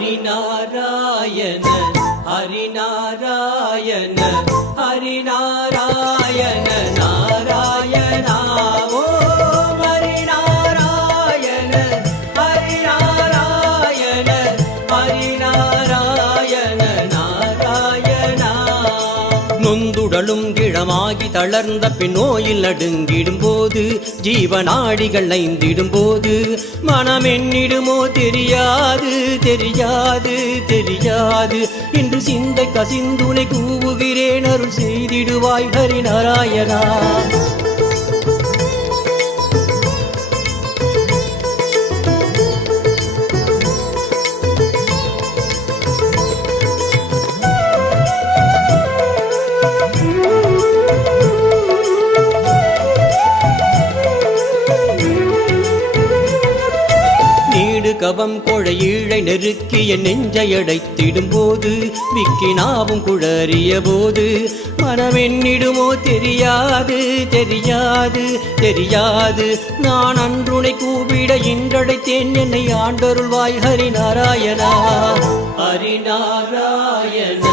ஹரிநாராயண ஹரிநாராயண ஹரிநாராயண நாராயணா ஓம் ஹரிநாராயண ஹரிநாராயண ஹரிநாராயண நாராயணா. நொந்துடலும் கிழமாகி தளர்ந்த பின் நோயில் நடுங்கிடும் போது, ஜீவநாடிகள் ஐந்திடும் போது, மனம் என்னிடுமோ தெரியாது தெரியாது தெரியாது. இன்று சிந்தை கசிந்துனை கூவுகிறேன், அருள் செய்திடுவாய் ஹரிநாராயணா. கவம் கொழையீழை நெருக்கிய நெஞ்சை அடைத்திடும் போது, விக்கினாவும் குழறிய போது, மனமென்னிடுமோ தெரியாது தெரியாது தெரியாது. நான் அன்றுனை கூப்பிட இன்றடைத்தேன், என்னை ஆண்டருள்வாய் Harinarayana. Harinarayana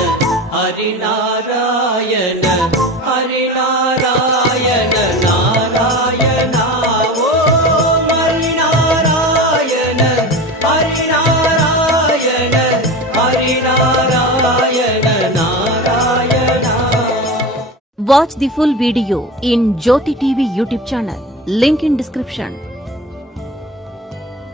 Harinarayana Harinarayana Narayana. Watch the full video in Jyoti TV YouTube channel. Link in description.